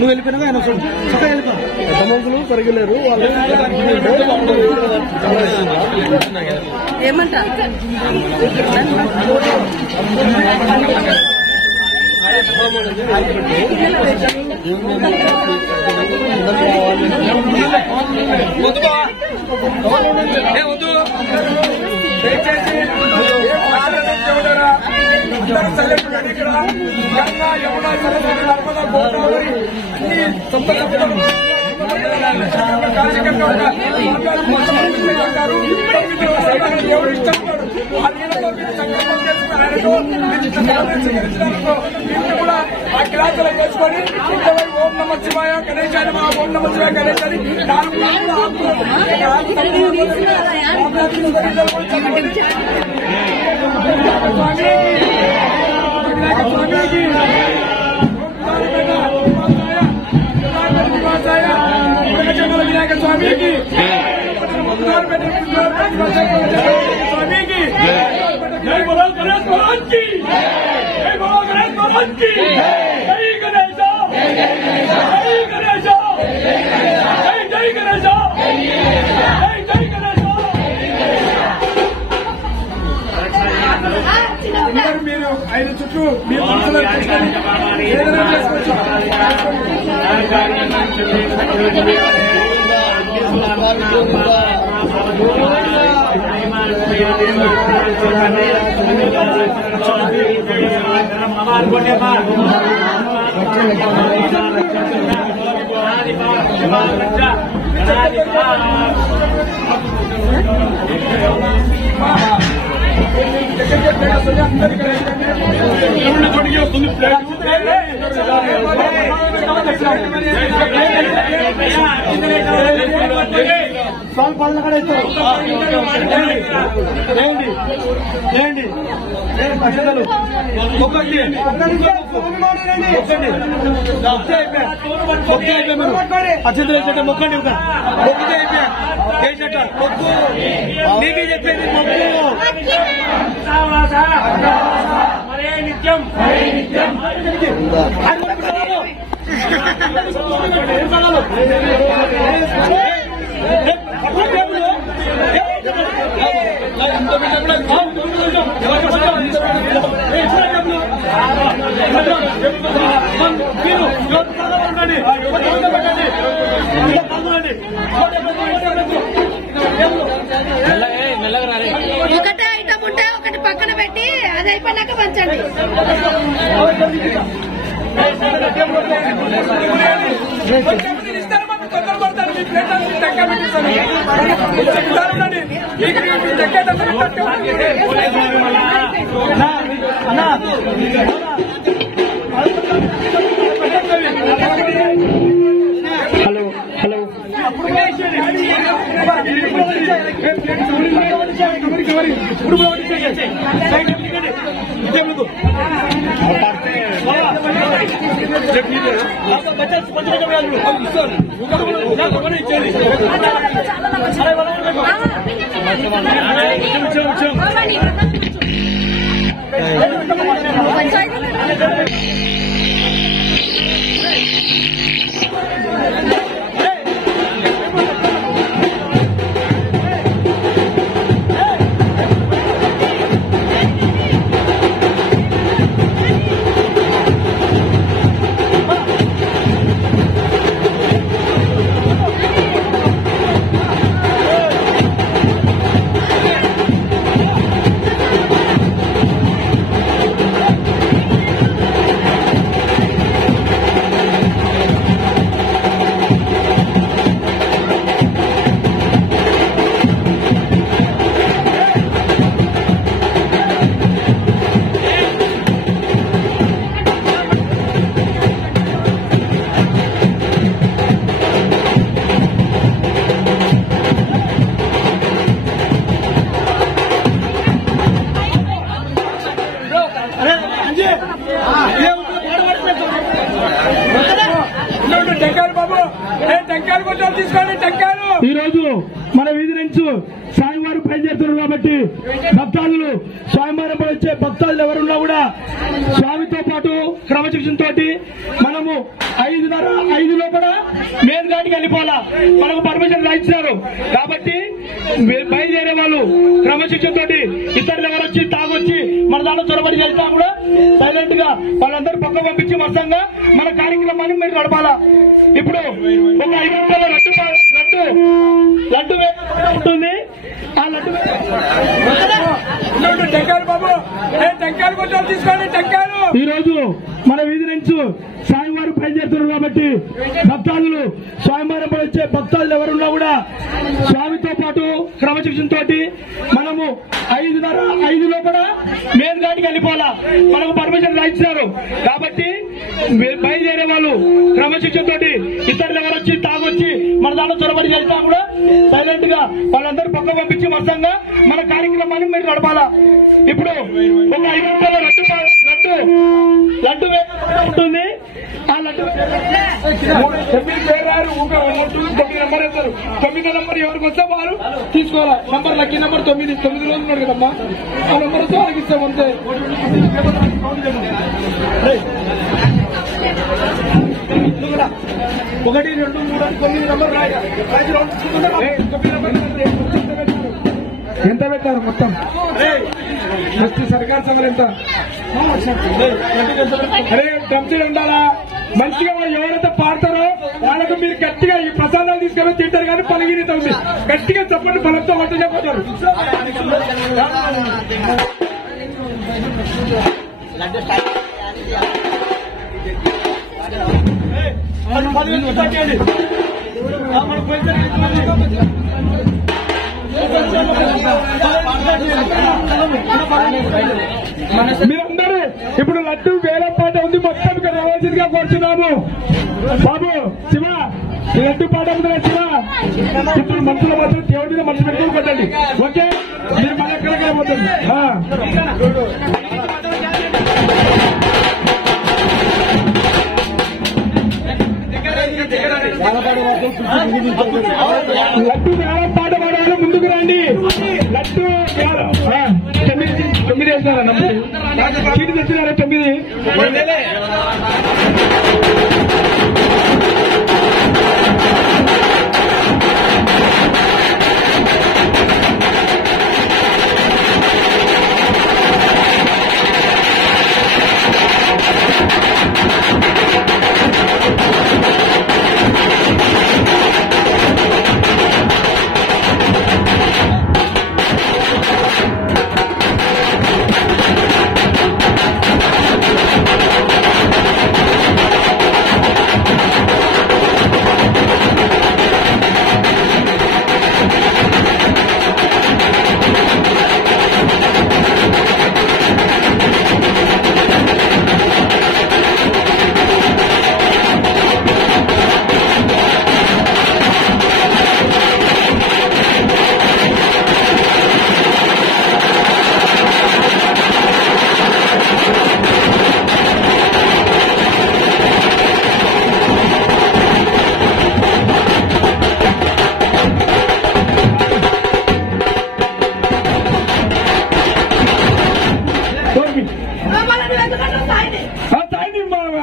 నువ్వు వెళ్ళిపోయినాక ఆయన చక్కగా వెళ్ళిపో. పెద్ద మనుషులు పెరగలేరు వాళ్ళు ఏమంటారు. కూడా ఆ కిరాచలు వేసుకొని ఓం నమ శివాయ గణేశాని మా ఓం నమ శివాయ గణేశాని వినాయక స్వామికి స్వామికి జై బోలో గణేష్ మహారాజ్ కి జై బోలో గణేష్ మహారాజ్ కి జై గణేశ జై గణేశ జై గణేశ జై గణేశ. మీరు 5 చుట్టూ మీ మనసులో ఏదైనా చేసుకోవచ్చు. స్వామి పళ్ళ కూడా ఇస్తారు. చేయండి అక్షతలు ఒక్కటి అక్షతలు వేసేట మొక్కండి. మొక్కితే అయిపోయా వేసేట మొక్కు నీకే చెప్పేది మొక్కు. నిత్యం ఒకటే ఐటమ్ ఉంటే ఒకటి పక్కన పెట్టి అది అయిపోయినాక పంచండి. హలో హలో కొంచెం తీసుకొని టెంకాయలు ఈ రోజు మన వీధి నుంచి స్వామివారు బయలుదేరుతున్నారు కాబట్టి భక్తాదులు స్వామివారం వచ్చే భక్తాదులు ఎవరున్నా కూడా స్వామితో పాటు క్రమశిక్షణ తోటి మనము 5:30 లోపల మెయిన్ ఘాట్కి వెళ్ళిపోవాలా. మనకు పర్మిషన్ రాయించారు కాబట్టి బయలుదేరే వాళ్ళు క్రమశిక్షణ తోటి ఇతరులు ఎవరు వచ్చి తాగొచ్చి మన దాంట్లో చొరబడి చేసినా కూడా సైలెంట్ గా వాళ్ళందరూ పక్క పంపించి మొత్తంగా మన కార్యక్రమాన్ని మీరు నడపాలా. ఇప్పుడు ఒక 5 నిమిషాల లడ్డు ఉంటుంది. ఆ లడ్డు టెంకాయలు బాబు టెంకాయలు కొంచెం తీసుకొని టెంకాయలు ఈ రోజు మన వీధి నుంచి స్వామివారు బయలుదేరుతున్నారు కాబట్టి భక్తాదులు స్వామివారం వచ్చే భక్తాదులు ఎవరున్నా కూడా స్వామితో పాటు క్రమశిక్షణ తోటి మనము 5:30 లోపల మెయిన్ ఘాట్కి వెళ్ళిపోవాలా. మనకు పర్మిషన్ రాయించారు కాబట్టి బయలుదేరే వాళ్ళు క్రమశిక్షణ తోటి ఇతరులు ఎవరు వచ్చి తాగొచ్చి మన దాంట్లో చొరబడి చేసినా కూడా సైలెంట్ గా వాళ్ళందరూ పక్క పంపించి మొత్తంగా మన కార్యక్రమాన్ని మీరు నడపాలా. ఇప్పుడు ఒక 5 నిమిషాల లడ్డు ఉంటుంది. ఆ లడ్డు 9 పేరు రారు 9 నెంబర్ వేస్తారు. 9 నెంబర్ ఎవరికి వస్తే వారు తీసుకోవాలా. నంబర్ లక్కీ నెంబర్ 9 రోజులు ఉన్నాడు కదమ్మా. ఆ నెంబర్ వస్తే వాళ్ళకి ఇస్తాం అంతే. ఒకటి 2 3 అని 9 నెంబర్ రాయి. ఎంత పెట్టారు మొత్తం ఫస్ట్ సర్కార్ సంఘం ఎంత? అరే డ్రమ్సీలు ఉండాలా మంచిగా. ఎవరైతే పాడతారో వాళ్ళకు మీరు గట్టిగా ఈ ప్రసాదాలు తీసుకొని తింటారు కానీ పలిగినీత ఉంది. గట్టిగా చెప్పండి బలంతో వంట చెప్పారు. మీరందరూ ఇప్పుడు లడ్డు వేలపాట ఉంది మొత్తం రావాల్సిందిగా కోరుతున్నాము. బాబు శివ ఈ లడ్డు పాట ఉంది శివ. ఇప్పుడు మనుషుల మాత్రం దేవుడి మీద మనసు పెట్టుకుని పెట్టండి. ఓకే మీరు మన ఎక్కడికే పోతుంది. లడ్డు వేల పాట పాడాలి ముందుకు రండి. లడ్డు 9 వేసినారా నమ్ముడు చీటి తెచ్చినారా 9.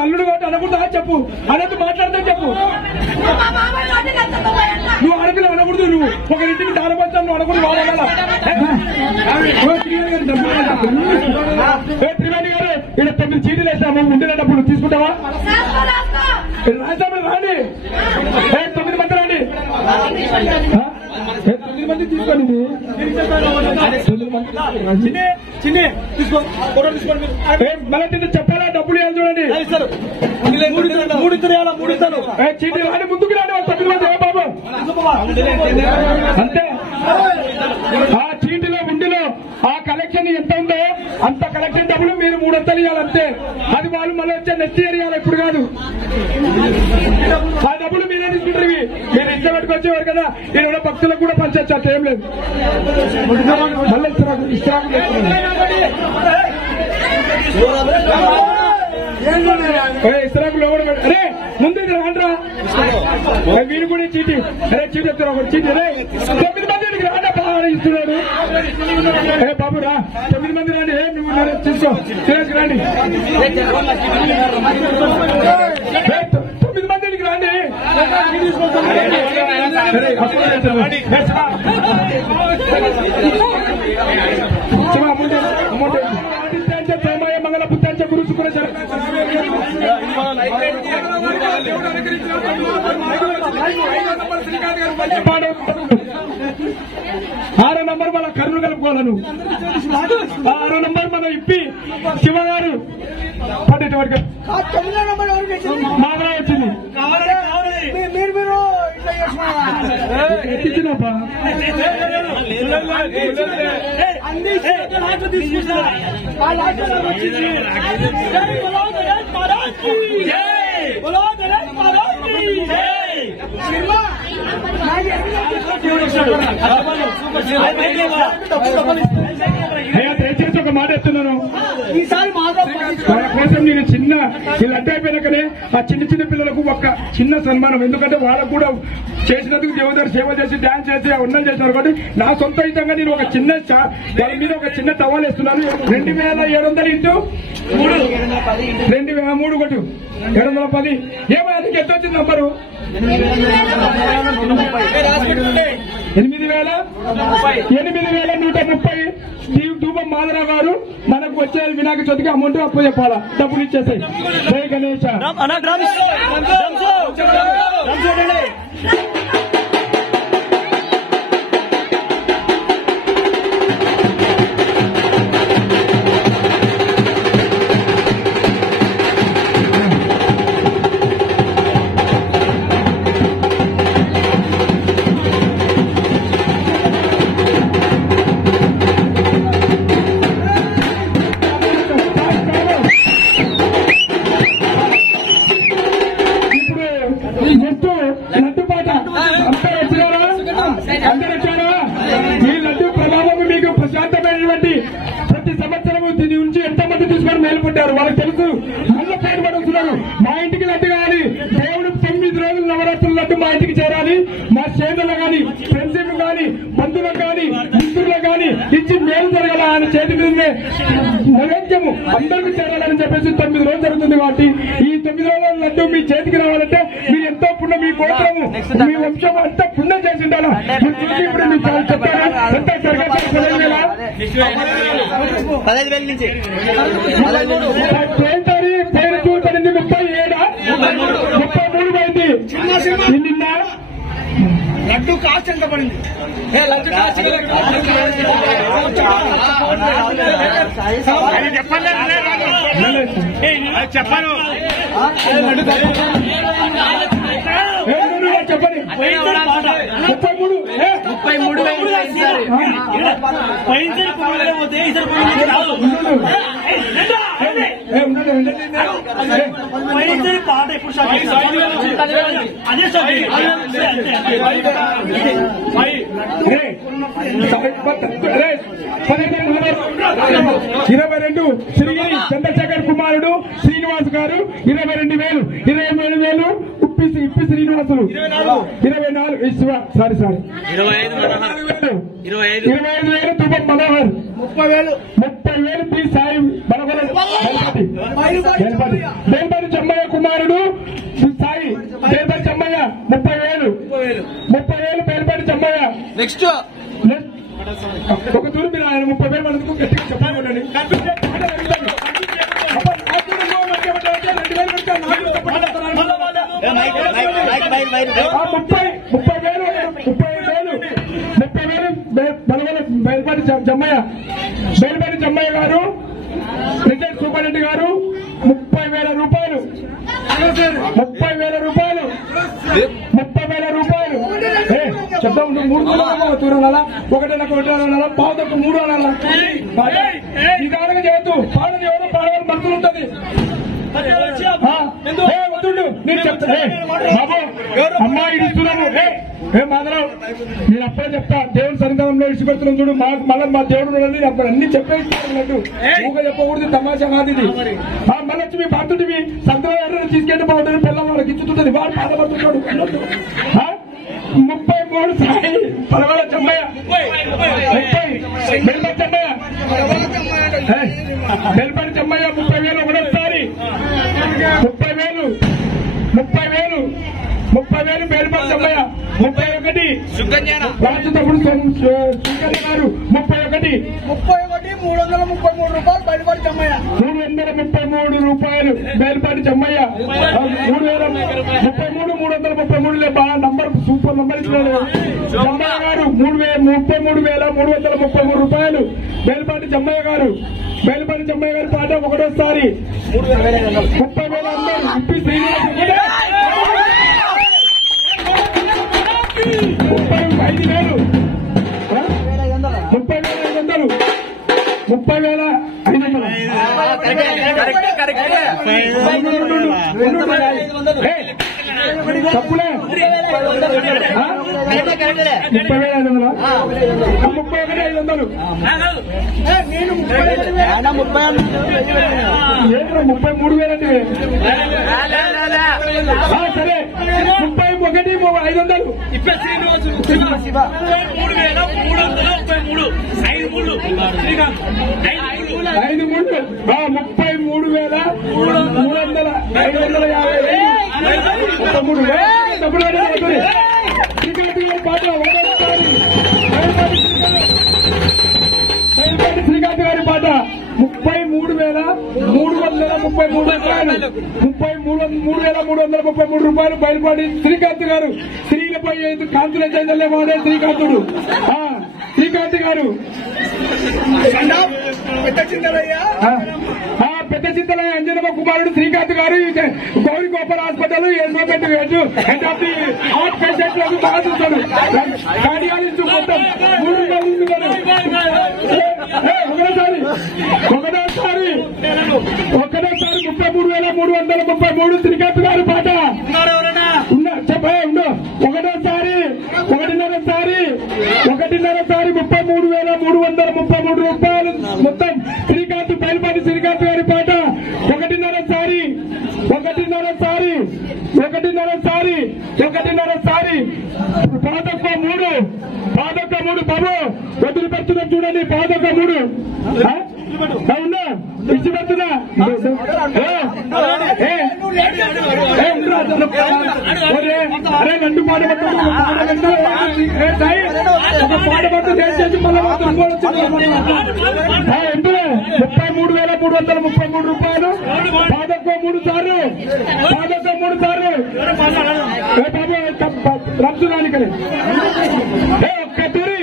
అల్లుడు కాబట్టి అనకూడదా చెప్పు. అన్నట్టు మాట్లాడతా చెప్పు. నువ్వు అడగలు అనకూడదు. నువ్వు ఒకరింటికి దానపంచాలు నువ్వు అనకూడదు. వాడాలా త్రివేణి గారు ఇక్కడ 9 చీటీలు వేసాము. ఉండిన డబ్బులు తీసుకుంటావా? రాజామని రాండి. 9 మంది రండి. 9 మంది తీసుకోండి. 9 మంది చిన్ని తీసుకో. మళ్ళీ చెప్పాలా? డబ్బులు ఇవ్వాలి చూడండి. 3 ఇస్తాను. చీటీ రాండి ముందుకు రాండి. 9 మంది బాబు అంతే. ఆ చీటీలో ఉండిలో ఆ కలెక్షన్ ఎంత ఉందో అంత కలెక్షన్ డబ్బులు మీరు 300 ఇవ్వాలి అంతే. అది వాళ్ళు మళ్ళీ వచ్చే నెక్స్ట్ ఇయర్ ఇవ్వాలి, ఇప్పుడు కాదు. ఆ డబ్బులు మీరే తీసుకుంటారు. మీరు ఇంట్లో పెట్టుకొచ్చేవారు కదా. ఈరోజు భక్తులకు కూడా పంచవచ్చు. అట్లా ఏం లేదు. మళ్ళీ ఇస్తాను. ఇస్రాకులు ఎవరు అరే ముందు రాండ్రా వీరు కూడా చీటి అరే చీటి చెప్తారు ఒకటి చీటి అరే 9 మందికి రాండా బాగా ఇస్తున్నాడు ఏ బాబు రా 9 మంది రండి నువ్వు తీసుకో రండి 9 మందికి రండి మంగళ బుద్ధాంచ గురు శుక్ర 6 నంబర్ మన కర్నూలు కలుపుకోవాలను 6 నంబర్ మనం ఇప్పి శివగారు పట్టేటవాడికి మామూలు వచ్చింది ఎత్తిచ్చినప్పా దయచేసి ఒక మాట ఎత్తున్నాను వాళ్ళ కోసం నేను చిన్న వీళ్ళు అడ్డైపోయినాకనే ఆ చిన్న చిన్న పిల్లలకు ఒక చిన్న సన్మానం ఎందుకంటే వాళ్ళకు కూడా చేసినందుకు దేవదారు సేవ చేసి డాన్స్ చేసి ఉన్నం చేసినారు కాబట్టి నా సొంత హితంగా నేను ఒక చిన్న వాళ్ళ మీద ఒక చిన్న టవాల్ వేస్తున్నాను 2700 ఇంటూ 3 కొట్టు 710 ఏమో అది ఎంత వచ్చింది నంబరు 8130 స్టీవ్ దూపం మాధవరావు గారు మనకు వచ్చే వినాయక చవితికి అమౌంట్ అప్పు చెప్పాలా డబ్బులు ఇచ్చేసాయి జై గణేష్ ప్రతి సంవత్సరము దీని నుంచి ఎంతమంది తీసుకొని మేలుపడ్డారు వాళ్ళకి తెలుసు మళ్ళీ పేరు పడుతున్నారు మా ఇంటికి లడ్డు కావాలి దేవుడు 9 రోజులు నవరాత్రుల లడ్డు మా ఇంటికి చేరాలి మా చేతులు కానీ ఫ్రెండ్షిప్ కానీ బంధువులకు కానీ మిత్రులకు కానీ ఇచ్చి మేలు జరగాల ఆయన చేతి మీదనే నైవేద్యము అందరికీ చేరాలని చెప్పేసి 9 రోజులు జరుగుతుంది కాబట్టి ఈ 9 రోజుల లడ్డు మీ చేతికి రావాలంటే మీరు ఎంతో పుణ్యం మీ గోత్రము మీ వంశం అంతా పుణ్యం చేసి ఉండాలా ఇప్పుడు మీకు చెప్తారా ఎంత జరగాలి 15,000 నుంచి పేరు చూపడింది 37 33 పోయింది నిన్న లడ్డు కాస్ట్ ఎంత పడింది చెప్పాను చెప్పండి 33 పాట ఎప్పుడు అదే 22 శ్రీ చంద్రశేఖర్ కుమారుడు శ్రీనివాస్ గారు 22,000 23,000 ఇప్పి శ్రీనివాసులు 24 సారీ 25,000 తుపం మనోహర్ 30,000 పి సాయి మనోహర్ దేవపతి చెమ్మయ్య కుమారుడు సాయి దేవపతి చెమ్మయ్య 30,000 పేరుపతి చెమ్మయ్య నెక్స్ట్ ఒక తూరు మీరు ఆయన 30,000 మనకు గట్టిగా చెప్పాలండి 30,000 బయలుపడి జమ్మయ్య గారు రిజల్ట్ సూపరింటెండెంట్ గారు 30,000 రూపాయలు 30,000 రూపాయలు చెప్తాం 3 తూరాలా ఒకటి పావుదొక్క 3 అనాలా ఈ కారణంగా చేయొద్దు పాడని ఎవరో పాడవాలని మనసులు ఉంటుంది వద్దుండు నేను చెప్తా బాబు అమ్మాయి ఇస్తున్నాను మాధరావు నేను అప్పుడే చెప్తా దేవుని సన్నిధానంలో ఇచ్చిపెడుతున్నాను చూడు మాకు మళ్ళీ మా దేవుడు నేను అప్పుడు అన్ని చెప్పేసినట్టు ఊగా చెప్పకూడదు తమాషా కాదు ఇది మళ్ళీ వచ్చి మీ భర్తుడివి సంతరం తీసుకెళ్ళి బాగుంటుంది పిల్లవాళ్ళకి ఇచ్చుతుంటది వాడు బాధపడుతున్నాడు 33 సాయి పరవాల చెమ్మయ్య 30 బెల్పడి చెమ్మయ్య బెల్పడి చెమ్మయ్య 30,000 ఒకటోసారి 30,000 బెల్పడి చెమ్మయ్య 31 రాజు తమ్ముడు సుంకన్న గారు 31 333 రూపాయలు బయటపడి చెమ్మయ్య 333 రూపాయలు బయలుపాటి చెమ్మయ్య 333 లేబా నంబర్ సూపర్ నంబర్ ఇచ్చినాడు చెమ్మయ్య గారు 33,333 రూపాయలు బయలుపాటి చెమ్మయ్య గారు పాట ఒకటోసారి 30,000 అందరూ ఇప్పి శ్రీనివాస 35,000 తప్పులే 30,500 33,000 అంటే సరే 31,500 శ్రీకాంత్ గారి పాట 33,333 రూపాయలు బయలుపడి శ్రీకాంత్ గారు స్త్రీలపై కాంతుల చైతన్యం వాడే శ్రీకాంతుడు శ్రీకాంత్ గారు పెద్ద చింతలయ్య అంజనమ్మ కుమారుడు శ్రీకాంత్ గారు గౌరీ గోపాల్ హాస్పిటల్ హార్ట్ పేషెంట్లకు బాగా చూస్తాడు కార్డియాలజిస్ట్ మొత్తం 3 నెలలు ఒకటోసారి 33,333 శ్రీకాంత్ గారి పాట చెప్పే ఉండు ఒకటోసారి 33,333 రూపాయలు మొత్తం శ్రీకాంత్ బయలుపడి శ్రీకాంత్ గారి పాట ఒకటిన్నరసారి పాదొక్క 3 బాబు వదిలి పెడుతున్నాం చూడండి పాదొక్క 3 అవునా ఇచ్చి పెడుతున్నా అరే 2 పాట ఒక పాట పట్టు చేసేసి మళ్ళీ 33,333 రూపాయలు పాదొక్క 3 సార్లు బాబు రంజునానికి ఒక్క తూరి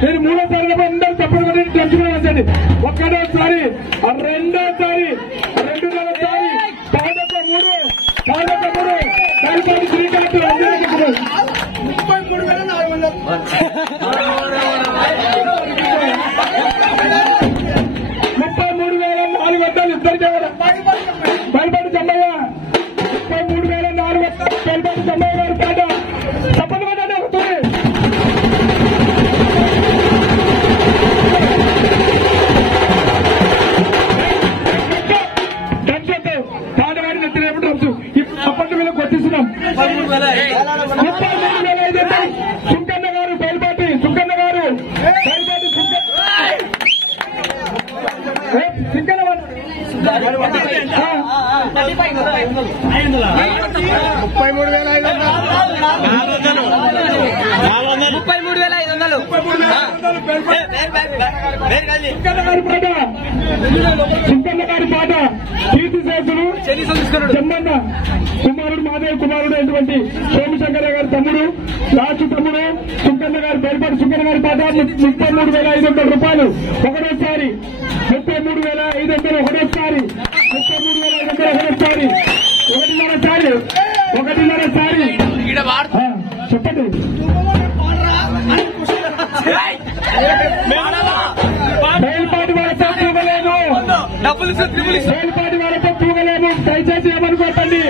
నేను 3వ సారి అందరూ తప్పుడు రంజునాండి ఒక్కటోసారి 2వ సారి పాదొక్క 3 కలిపి శ్రీకాంత్ 33,400 ఇద్దరికి బయలుపడి చెమ్మయ్య 33,400 బయలుపడి చెమ్మయ్య గారు పాట తప్పని పడ్డాడు అవుతుంది పాటగాడి నెత్తినప్పుడు రంసు అప్పటి మీద కొట్టిస్తున్నాం 33,500 సుంకన్న గారు బయలుపాటి సుంకన్న గారు 33,500 సుంకన్న గారి పాట కీర్తి శేషులు చెమ్మన్న కుమారుడు మాదేవ కుమారుడు అయినటువంటి సోమశంకర గారి తమ్ముడు రాజు తమ్ముడు సుంకన్న గారి బయలుపాటి సుంకన్న గారి పాట 33,500 రూపాయలు ఒకటోసారి 33,500 ఒకటోసారి 33,500 ఒకటిన్నరసారి చెప్పండి బయలుపాటి వారితో తూగలేము దయచేసి ఏమనుకోకండి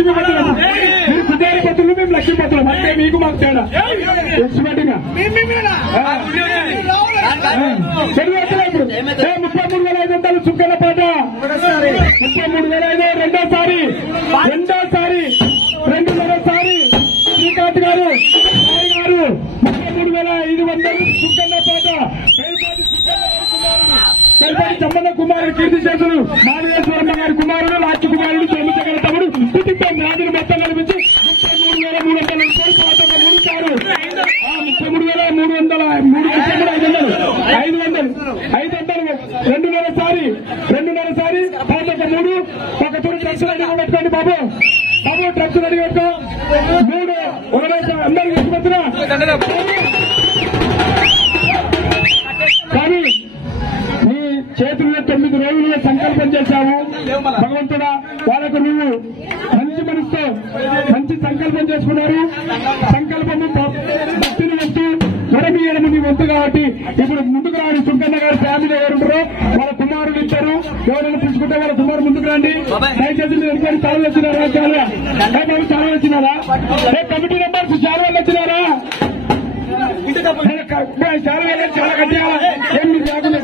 లక్ష్మీపతులు, మీరు కుబేరపతులు, మేము లక్ష్మీపతులు. అంటే మీకు మాకు తేడా ఎస్టిమేట్గా ఇప్పుడు 33,500 సుక్కలపాట, 33,500 రెండోసారి 2 శ్రీకాంత్ గారు 33,500 సుక్కలపాట. పెరుపాటి చమ్మన్న కుమారుడు, కీర్తి చేసులు నాగేశ్వరమ్మ గారి కుమారుడు, రాజ్య కుమారుడు, సోమశేఖర తమ్ముడు, కుటుంబం రాజులు మొత్తం కల్పించి 33,300 రూపాయలు. 33,300 రెండున్నర సారి పాతొక 3 ఒక తూరు ట్రక్స్ రెడీ పెట్టుకోండి బాబు. ట్రక్స్ రెడీ పెట్టుకో. 3 అందరికి తీసుకొచ్చినా కానీ నీ చేతుల్లో 9 రోజులుగా సంకల్పం చేశావు భగవంతుడా. వాళ్ళకు నువ్వు మంచి మనసుతో మంచి సంకల్పం చేసుకున్నారు. సంకల్పము భక్తిని వంతు, వరమీయడము నీ వంతు. కాబట్టి ఇప్పుడు ముందుకు రాని సుంకన్న గారి ఫ్యామిలీ ఎవరుంటారో వాళ్ళ కుమారులు ఇచ్చారు. ఎవరైనా తీసుకుంటే వాళ్ళ కుమారు ముందుకు రండి. దయచేసి మీరు ఎంక్వైరీ చాలా వచ్చినారా? చాలా వచ్చినారా? కమిటీ మెంబర్స్ చాలా వచ్చినారా? చాలా గట్టిగా ఏం మీరు లేకుండా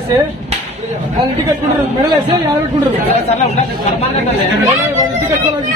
వేస్తే వాళ్ళు ఇంటికి కట్టుకుంటారు, మెడలు వేస్తే ఆడ పెట్టుకుంటారు. ఇంటికి కట్టుకోవాలి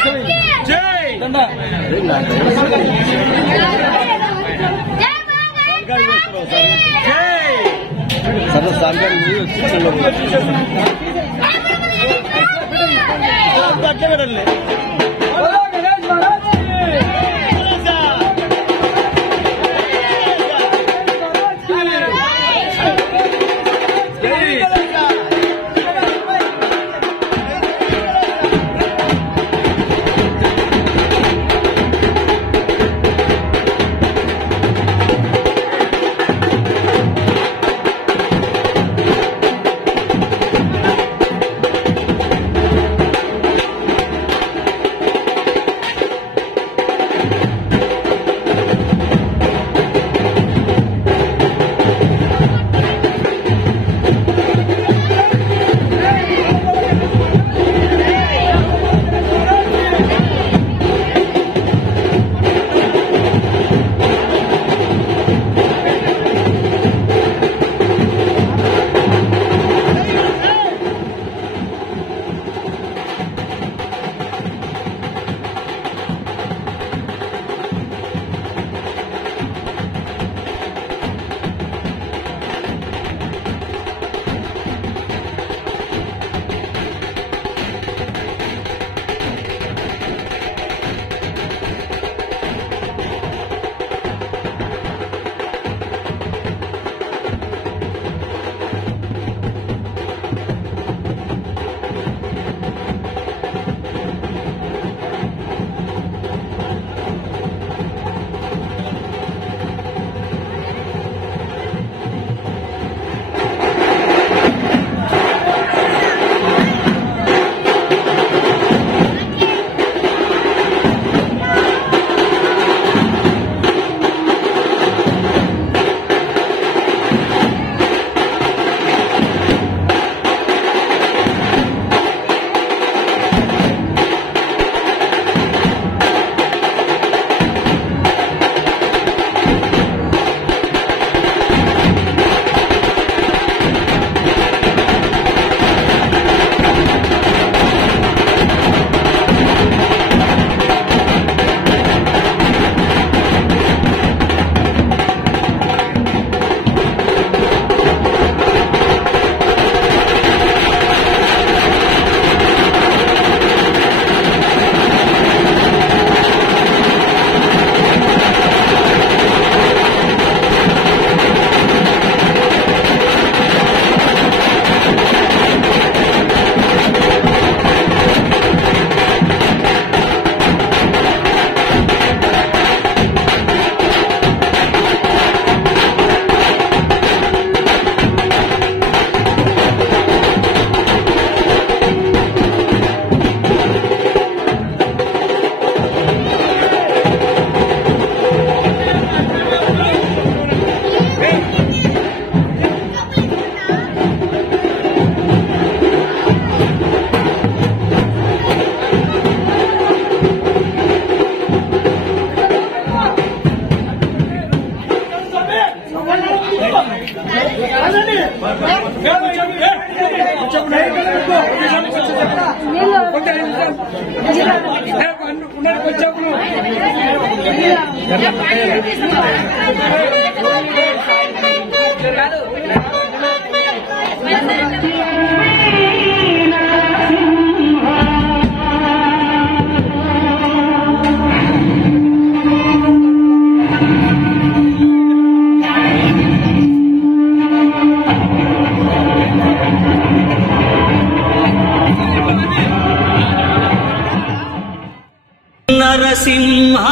నరసింహ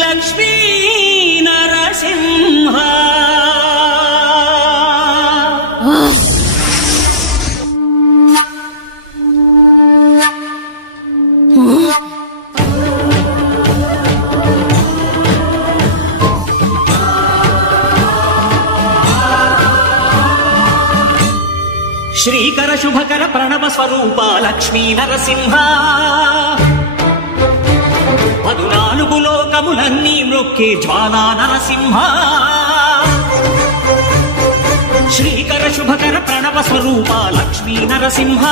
లక్ష్మీ నరసింహ శ్రీకర శుభకర ప్రణవ స్వరూప లక్ష్మీ నరసింహ పదునాలు లోకములన్నీ మ్రొక్కే జ్వాలా నరసింహ శ్రీకర శుభకర ప్రణవ స్వరూప లక్ష్మీ నరసింహ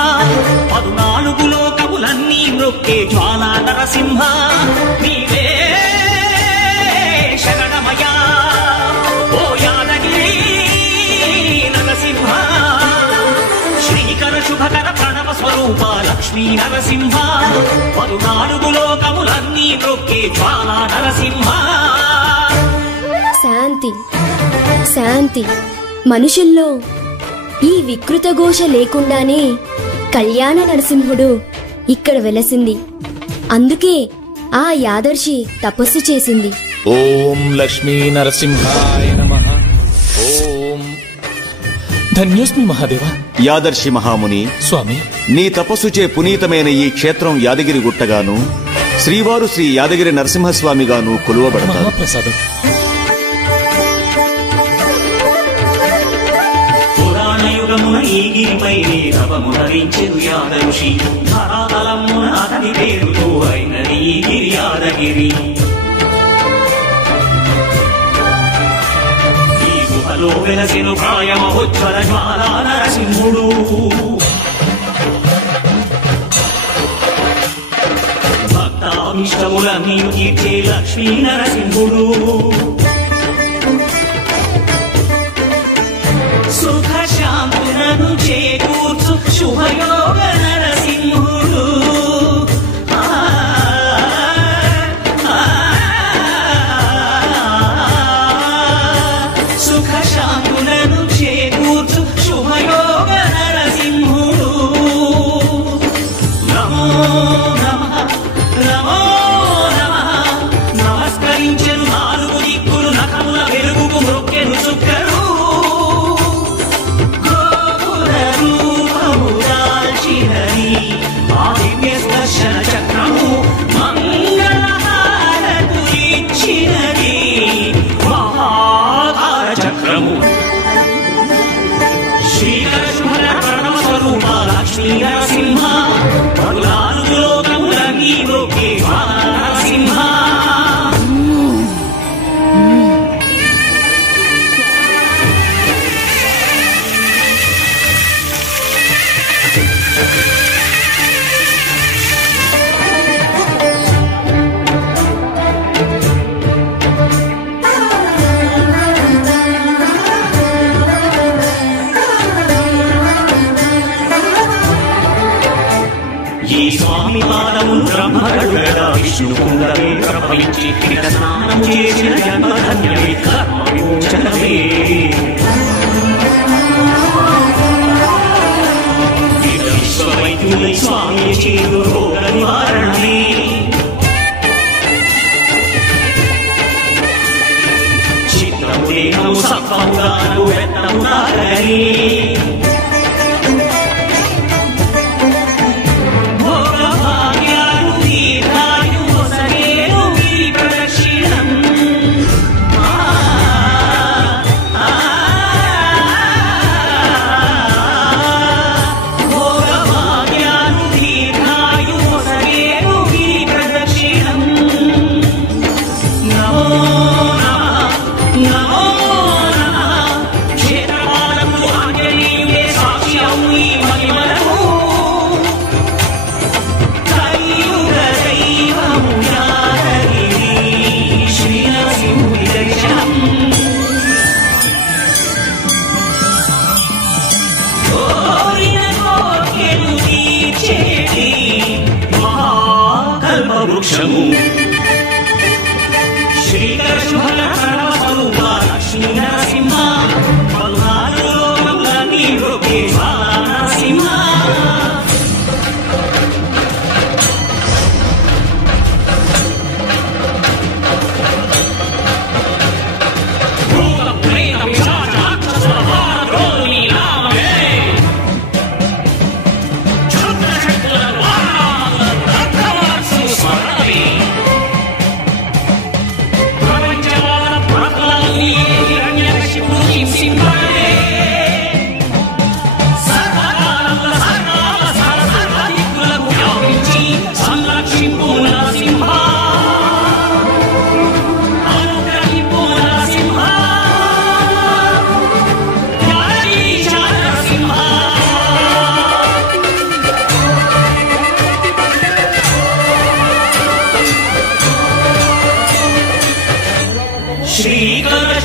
14 లోకములన్నీ మ్రొక్కే జ్వాలా నరసింహ నీవే శరణమయా ఓ యాదగిరి నరసింహ శ్రీకర శుభకర ప్రణవ స్వరూప లక్ష్మీ నరసింహ 14 లోకములన్నీ మ్రొక్కే జ్వాలా నరసింహ. శాంతి శాంతి. మనుషుల్లో ఈ వికృత ఘోష లేకుండానే కళ్యాణ నరసింహుడు ఇక్కడ వెలసింది. అందుకే ఆ యాదర్శి తపస్సు చేసింది. ఓం లక్ష్మీ నరసింహాయ నమః. ఓం ధన్యోస్మి మహాదేవ. యాదర్శి మహాముని స్వామి, నీ తపస్సుచే పునీతమైన ఈ క్షేత్రం యాదగిరి గుట్టగాను శ్రీవారు శ్రీ యాదగిరి నరసింహస్వామిగాను కొలువబడతారు. మహాప్రసాదం. ఈ గిరిపై తపమునరించెను యాదఋషి ధరాతలమున అతని పేరుతో అయినది ఈ గిరి యాదగిరి. ఈ గుహలో వెలసెను ప్రాయమహోజ్వల జ్వాలా నరసింహుడు భక్తాభిష్టములన్నీ తీర్చే లక్ష్మీ నరసింహుడు సుఖ శాంతులను చేకూర్చు శుభయోగ నరసింహుడు సుఖ శాంతులను చేకూర్చు శుభయోగ నరసింహుడు. నమో నమః నమో నమః. నమస్కరించెను 4 దిక్కులు నఖముల వెలుగుకు మ్రొక్కెను చుక్కరు చక్రము మంగళహారతులిచ్చినది మహాకార చక్రము శ్రీకర శుభకర ప్రణవ స్వరూప లక్ష్మీ నరసింహ 14 లోకములన్నీ మ్రొక్కే జ్వాలా నరసింహ. ఈ స్వామి పాదములు బ్రహ్మగడుగడ విష్ణు కుండమే ప్రపంచి క్రీడ స్నానము చేసిన జన్మధన్యమే కర్మ విమోచనమే. విశ్వవైద్యులై స్వామి చేరు రోగ నివారణమే. చిత్రము దేహము సత్వముగాను వెత్తము తారని వృక్షము శ్రీకర శుభకర ప్రణవ స్వరూప లక్ష్మీ నరసింహ 14 లోకములన్నీ మ్రొక్కే జ్వాలా నరసింహ. ప్రపంచవాద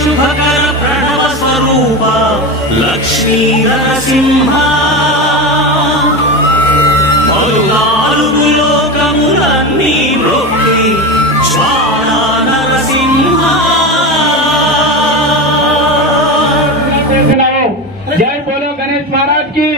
శుభకర ప్రణవ స్వరూప లక్ష్మీ నరసింహ పలునాలుగు లోకములన్నీ మ్రొక్కి జ్వాల నరసింహ. జై బోలో గణేష్ మహారాజ్ కి